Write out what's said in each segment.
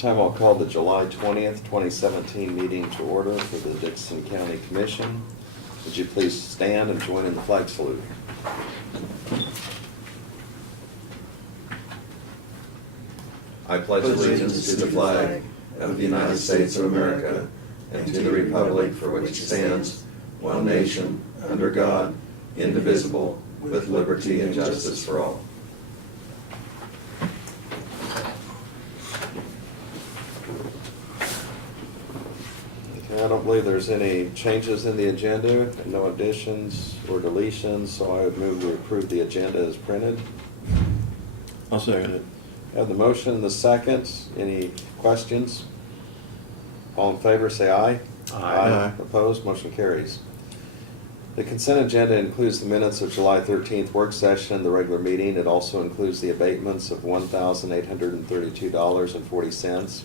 time I'll call the July 20th, 2017 meeting to order for the Dixon County Commission. Would you please stand and join in the flag salute? I pledge allegiance to the flag of the United States of America and to the republic for which it stands, one nation, under God, indivisible, with liberty and justice for all. Okay, I don't believe there's any changes in the agenda, no additions or deletions, so I would move to approve the agenda as printed. I'll second it. Have the motion and the second. Any questions? All in favor, say aye. Aye. Opposed, motion carries. The consent agenda includes the minutes of July 13th work session and the regular meeting. It also includes the abatements of $1,832.40.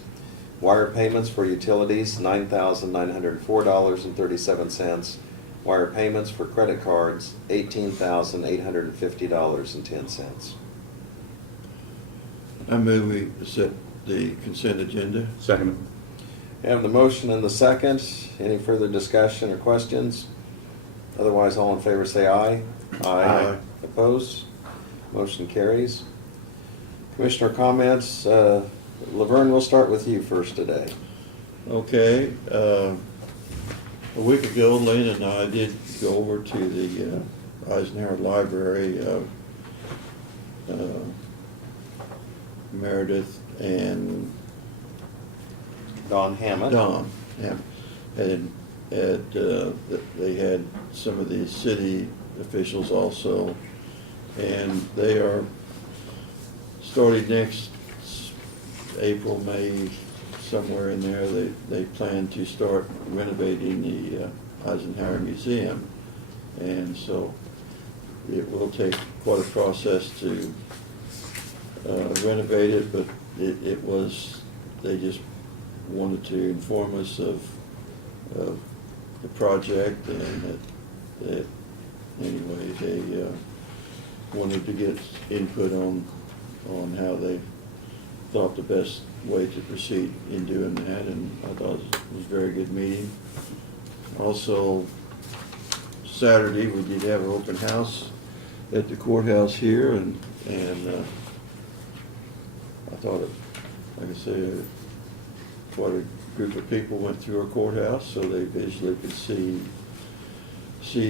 Wire payments for utilities, $9,904.37. Wire payments for credit cards, $18,850.10. I move we set the consent agenda. Second. Have the motion and the second. Any further discussion or questions? Otherwise, all in favor say aye. Aye. Opposed? Motion carries. Commissioner comments. Laverne, we'll start with you first today. Okay. A week ago, Lynn and I did go over to the Eisenhower Library. Meredith and Don Hammond. Don, yeah, and they had some of the city officials also, and they are starting next April, May, somewhere in there. They plan to start renovating the Eisenhower Museum, and so it will take quite a process to renovate it, but they just wanted to inform us of the project, and that anyway, they wanted to get input on how they thought the best way to proceed in doing that, and I thought it was a very good meeting. Also, Saturday, we did have an open house at the courthouse here, and I thought, like I said, quite a group of people went through our courthouse, so they visually could see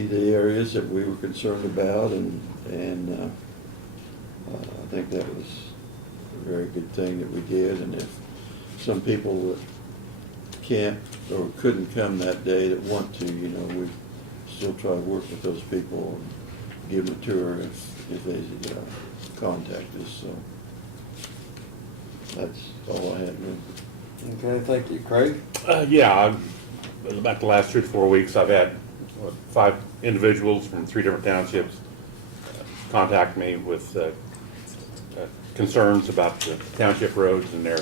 the areas that we were concerned about, and I think that was a very good thing that we did. And if some people that can't or couldn't come that day that want to, we still try to work with those people and give them a tour if they contact us. So that's all I had. Okay, thank you. Craig? About the last 2 to 4 weeks, I've had 5 individuals from 3 different townships contact me with concerns about the township roads in their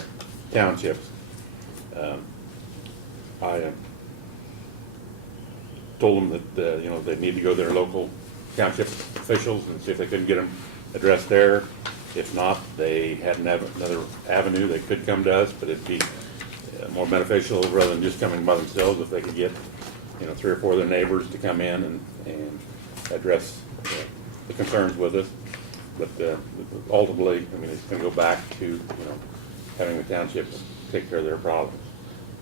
townships. I told them that they need to go to their local township officials and see if they couldn't get them addressed there. If not, they had another avenue. They could come to us, but it'd be more beneficial rather than just coming by themselves if they could get 3 or 4 of their neighbors to come in and address the concerns with us. But ultimately, it's going to go back to having the township take care of their problems.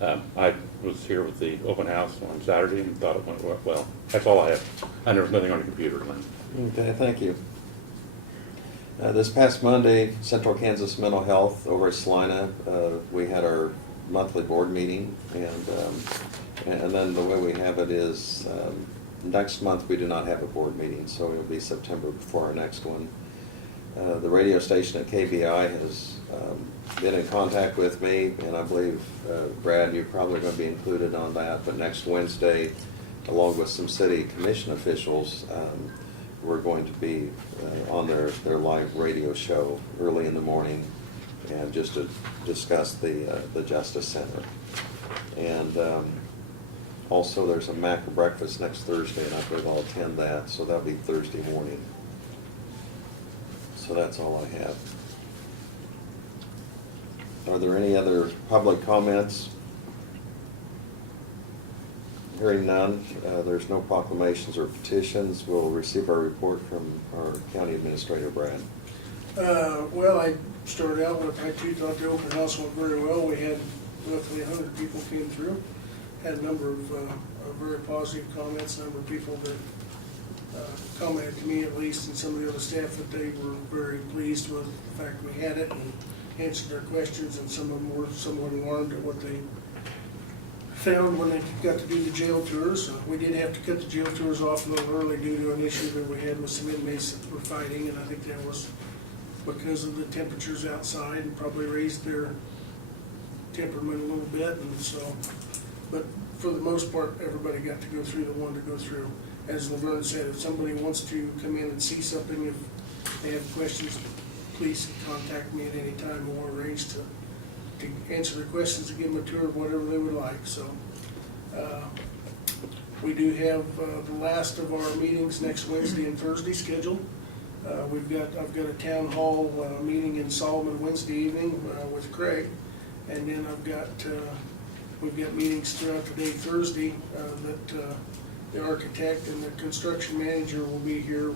I was here with the open house on Saturday and thought it went well. That's all I have. And there was nothing on the computer, Lynn. Okay, thank you. This past Monday, Central Kansas Mental Health over at Salina, we had our monthly board meeting, and then the way we have it is next month we do not have a board meeting, so it'll be September before our next one. The radio station at KBI has been in contact with me, and I believe, Brad, you're probably going to be included on that, but next Wednesday, along with some city commission officials, we're going to be on their live radio show early in the morning, and just to discuss the Justice Center. And also there's a Mac breakfast next Thursday, and I believe I'll attend that, so that'll be Thursday morning. So that's all I have. Are there any other public comments? Hearing none, there's no proclamations or petitions. We'll receive our report from our county administrator, Brad. Well, I started out with, I too thought the open house went very well. We had roughly 100 people came through. Had a number of very positive comments, a number of people that commented to me at least, and some of the other staff, that they were very pleased with the fact we had it and answered their questions, and some of them were somewhat alarmed at what they found when they got to do the jail tours. We did have to cut the jail tours off a little early due to an issue that we had with some inmates that were fighting, and I think that was because of the temperatures outside and probably raised their temperament a little bit, and so, but for the most part, everybody got to go through the one to go through. As Laverne said, if somebody wants to come in and see something, if they have questions, please contact me at any time, and we'll arrange to answer their questions and give them a tour of whatever they would like. So we do have the last of our meetings next Wednesday and Thursday scheduled. I've got a town hall meeting in Solomon Wednesday evening with Craig, and then we've got meetings throughout the day Thursday that the architect and the construction manager will be here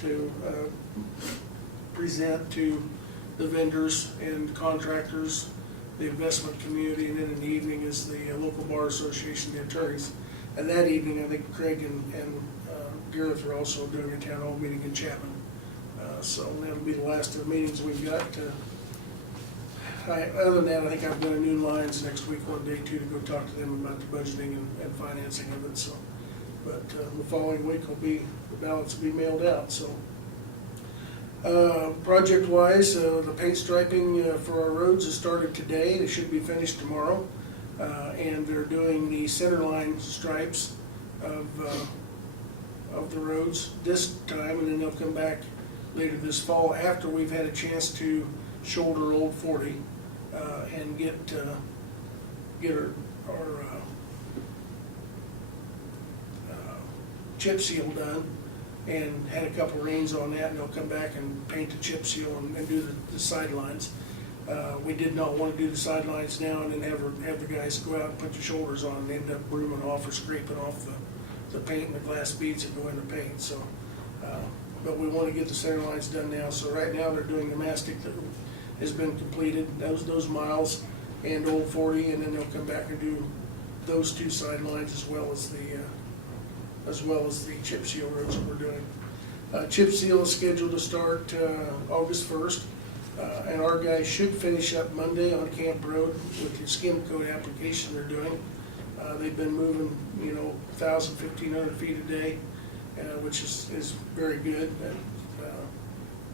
to present to the vendors and contractors, the investment community, and then in the evening is the local bar association, the attorneys. And that evening, I think Craig and Gareth are also doing a town hall meeting in Chapman. So that'll be the last of the meetings we've got. Other than that, I think I've got a new lines next week, one day too, to go talk to them about the budgeting and financing of it. So, but the following week the ballots will be mailed out. So, project-wise, the paint striping for our roads has started today. They should be finished tomorrow, and they're doing the center line stripes of the roads this time, and then they'll come back later this fall after we've had a chance to shoulder Old 40 and get our chip seal done, and had a couple rains on that, and they'll come back and paint the chip seal and do the sidelines. We did not want to do the sidelines now and then have the guys go out and put the shoulders on and end up brooming off or scraping off the paint and the glass beads that go in the paint. So, but we want to get the center lines done now. So right now they're doing the mastic that has been completed, those miles, and Old 40, and then they'll come back and do those two sidelines as well as the chip seal roads that we're doing. Chip seal is scheduled to start August 1st, and our guys should finish up Monday on Camp Road with the skim coat application they're doing. They've been moving, 1,000, 1,500 feet a day, which is very good, and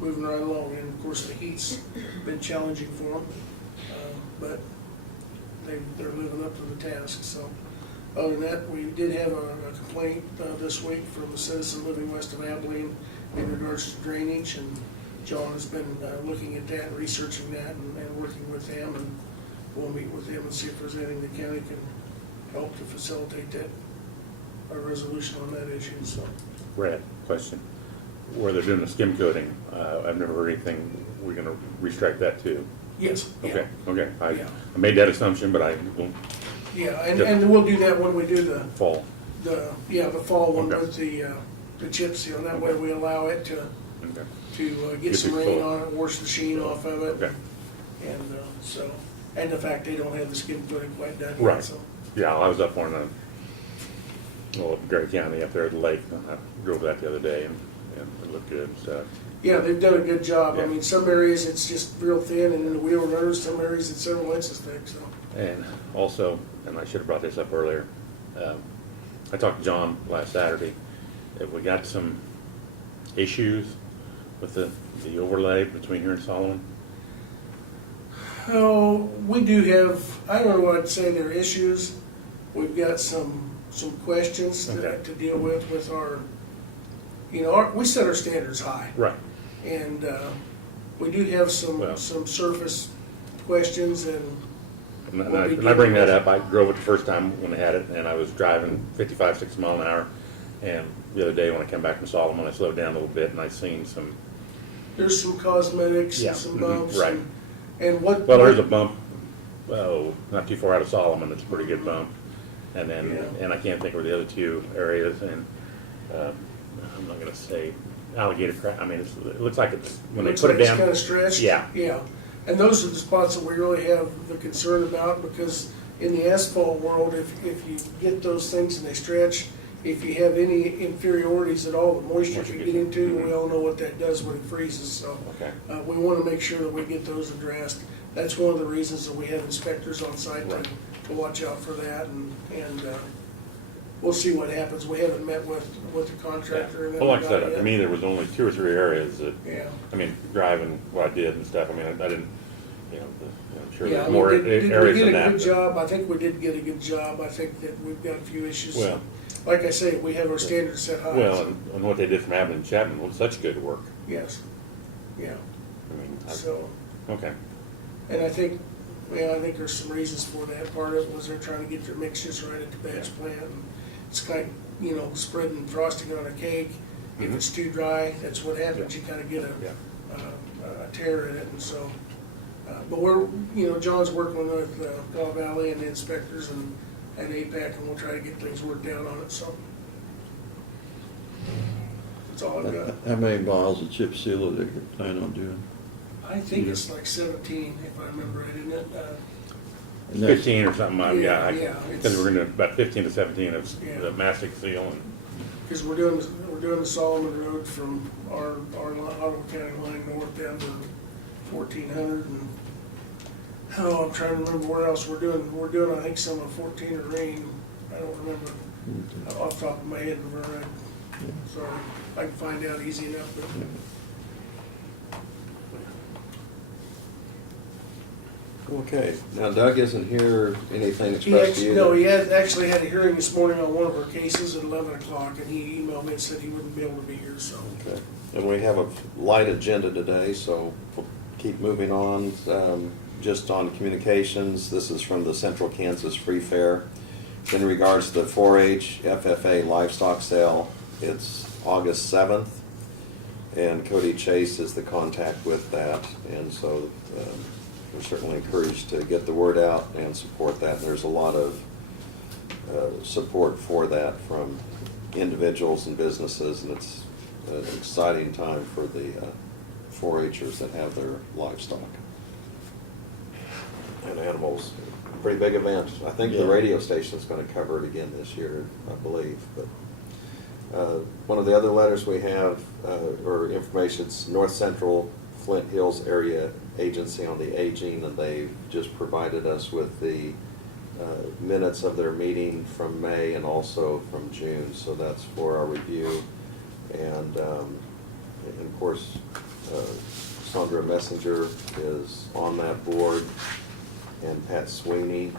moving right along. And of course, the heat's been challenging for them, but they're living up to the task. So, other than that, we did have a complaint this week from a citizen living west of Abilene in regards to drainage, and John has been looking at that, researching that, and working with them, and we'll meet with them and see if there's anything the county can help to facilitate that, a resolution on that issue. So, Brad, question. Where they're doing the skim coating, I've never heard anything. We're going to restrike that too. yes. Okay, Yeah. okay. I Yeah. made that assumption, but I won't. Yeah, and we'll do that when we do the Fall. the fall one Okay. with the chip seal. That way we allow it to Okay. get some it rain full. on it, wash the sheen off of it. Okay. And and the fact they don't have the skin coating quite done yet. Right. So, Yeah, I was up on Gary County up there at the lake. I drove that the other day, and it looked good. So. yeah, they've done a good job. Yeah. I mean, some areas it's just real thin, and in the wheel runners, some areas it's several inches thick. So, And also, and I should have brought this up earlier, I talked to John last Saturday, that we got some issues with the overlay between here and Solomon. oh, we do have. I don't know what I'd say. There are issues. We've got some questions Okay. to deal with our. We set our standards high. Right. And we do have some surface questions, and And I bring that up. I drove it the first time when they had it, and I was driving 55, 60 mile an hour. And the other day when I came back from Solomon, I slowed down a little bit, and I seen some. there's some cosmetics Yeah, and some mhm, bumps. right. And what? Well, there's a bump not too far out of Solomon, it's a pretty good bump. And then, Yeah. and I can't think of the other two areas, and, I'm not gonna say alligator crab, I mean, it looks like it's, when they Looks put like it it's down. kinda stretched. Yeah. Yeah, and those are the spots that we really have the concern about, because in the asphalt world, if you get those things and they stretch, if you have any inferiorities at all, the moisture Moisture can gets get in. into, Mhm. we all know what that does when it freezes, so. Okay. We wanna make sure that we get those addressed. That's one of the reasons that we have inspectors on site Right. to watch out for that, and we'll see what happens. We haven't met with the contractor. and Well, like I about said, it to me, yet. there was only 2 or 3 areas that, Yeah. I mean, driving what I did and stuff, I mean, I didn't, I'm sure Yeah, there's I more mean, did we areas get than a that. good job? I think we did get a good job. I think that we've got a few issues. Well- Like I say, we have our standards set high. Well, so- and what they did from Abilene and Chapman was such good work. Yes, yeah, I mean, so, okay. and I think there's some reasons for that. Part of it was they're trying to get their mixtures right at the batch plant. And it's kind of, spreading frosting on a cake. If Mhm. it's too dry, that's what happens. Yeah. You kind of get Yeah. a tear in it, and so. But we're, John's working with Paul Valley and the inspectors and APAC, and we'll try to get things worked out on it, so. That's all I've got. How many miles of chip seal are they planning on doing? I think it's like 17, if I remember right, isn't it? And that's- 15 or something, Yeah, because we're gonna, about 15 to 17 of Yeah. the mastic seal and, Because we're doing the Solomon Road from our Ottawa County line north down to 1400, and I'm trying to remember where else we're doing. We're doing, I think, some of 14 or Rain. I don't remember off the top of my head, Laverne. Sorry, I can find out easy enough, but. Okay, now Doug isn't here, anything He expressed to you? actually, no, he had actually had a hearing this morning on one of our cases at 11 o'clock, and he emailed me and said he wouldn't be able to be here, so. Okay, and we have a light agenda today, so we'll keep moving on. Just on communications, this is from the Central Kansas Free Fair. In regards to the 4-H FFA livestock sale, it's August 7th, and Cody Chase is the contact with that, and so we're certainly encouraged to get the word out and support that. There's a lot of support for that from individuals and businesses, and it's an exciting time for the 4-Hers that have their livestock and animals. Pretty big event. I think the Yeah. radio station's going to cover it again this year, I believe. But one of the other letters we have, or information, it's North Central Flint Hills Area Agency on the Aging, and they just provided us with the minutes of their meeting from May and also from June, so that's for our review. And of course, Sandra Messenger is on that board, and Pat Sweeney,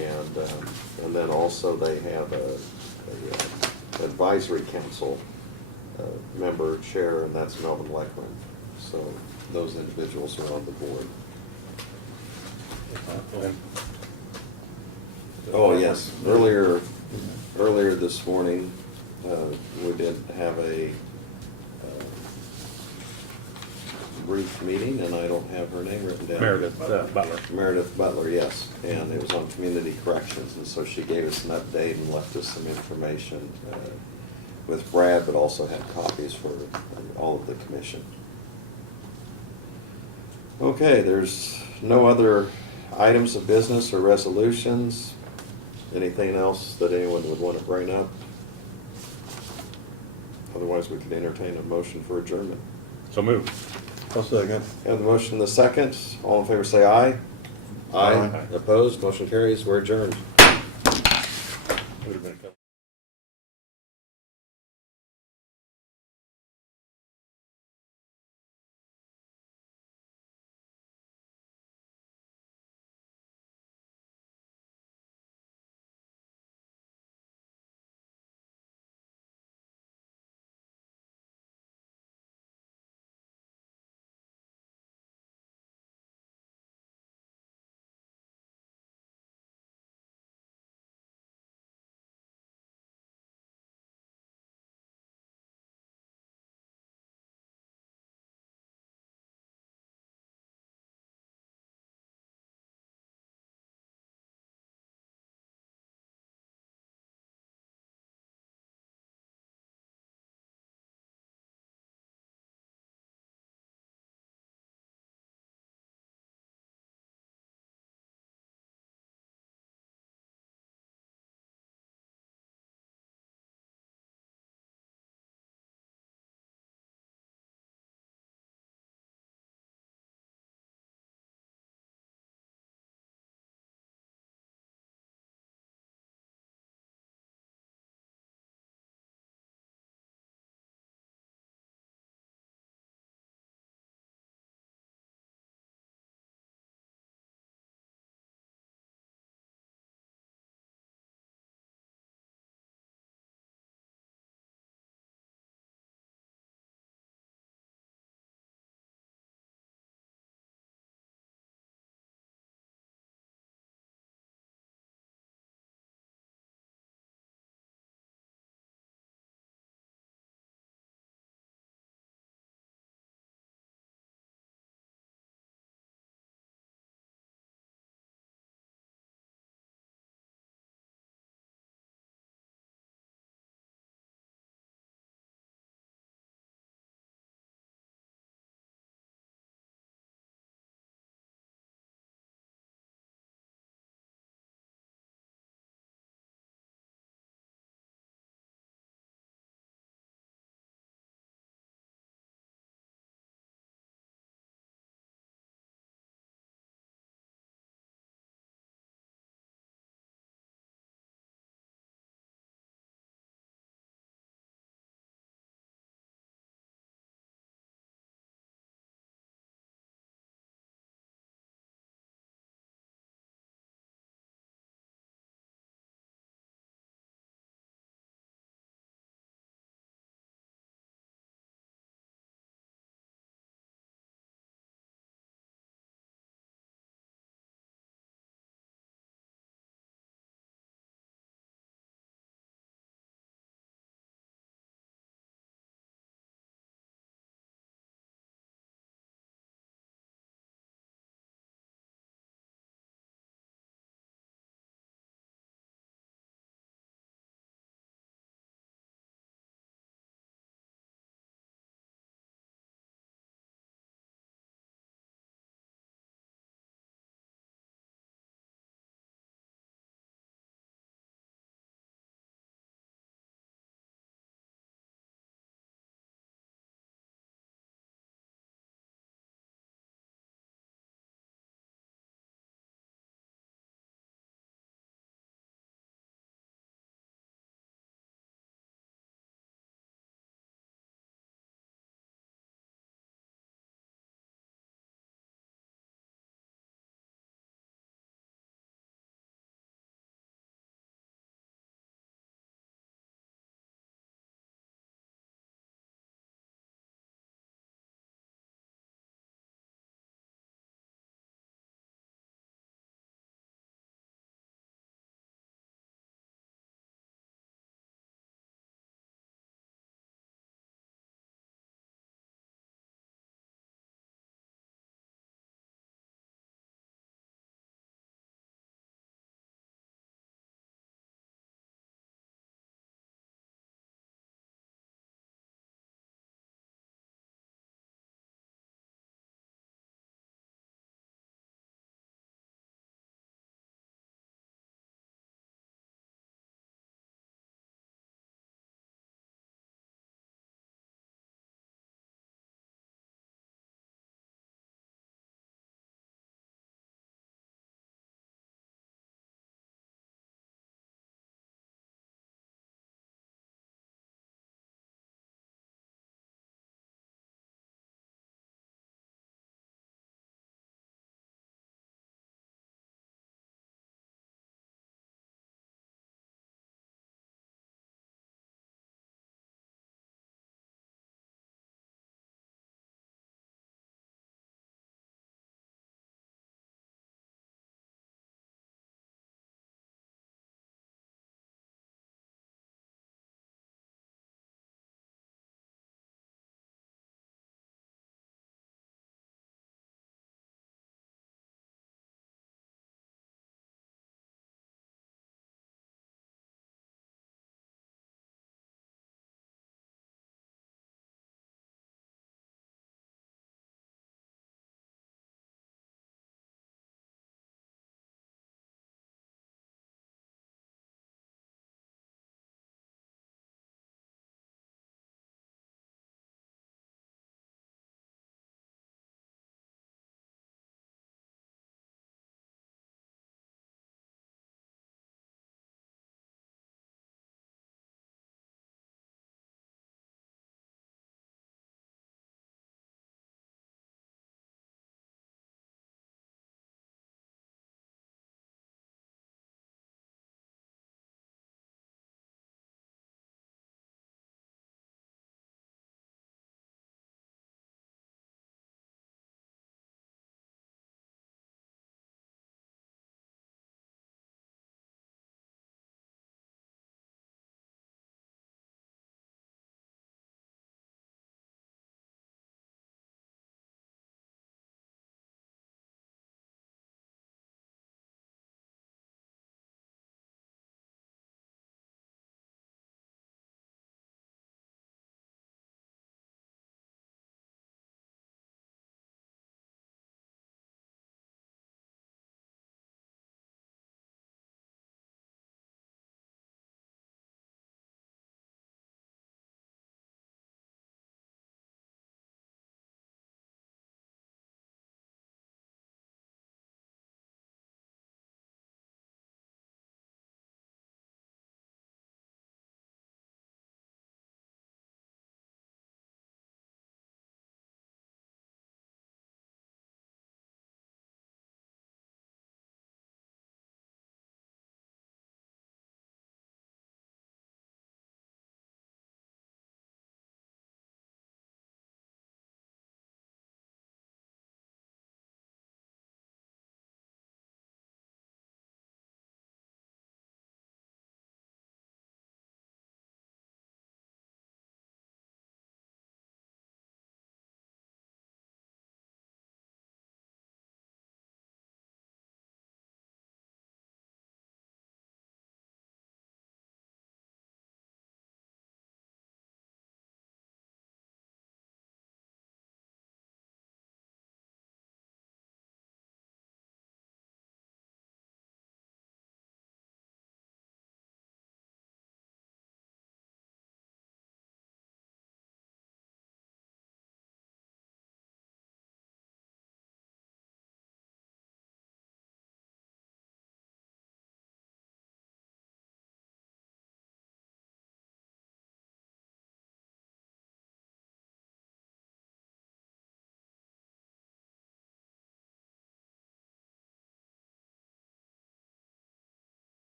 and then also they have a advisory council member chair, and that's Melvin Leckman. So those individuals are on the board. Oh, yes, earlier this morning, we did have a brief meeting, and I don't have her name written down. Meredith Butler. Meredith Butler, yes, and it was on community corrections, and so she gave us an update and left us some information with Brad, but also had copies for all of the commission. Okay, there's no other items of business or resolutions. Anything else that anyone would want to bring up? Otherwise, we could entertain a motion for adjournment. So moved. I'll second. Have the motion and the second. All in favor say aye. Aye. Opposed? Motion carries. We're adjourned. Would have been a couple